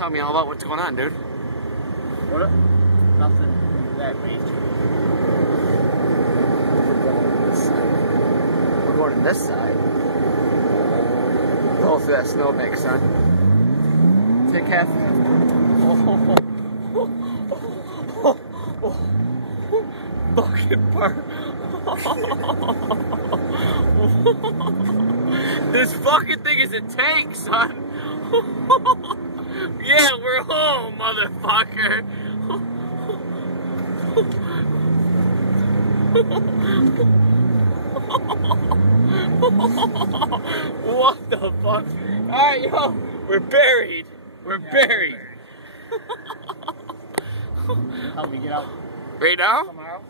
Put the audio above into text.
Tell me all about what's going on, dude. What? Nothing that major. We're going to this side. Roll through that snowbank, son. Take half. Fucking part. This fucking thing is a tank, son. Yeah, we're home, motherfucker. What the fuck? Alright, yo, we're buried. We're buried. Help me get out. Right now? Tomorrow?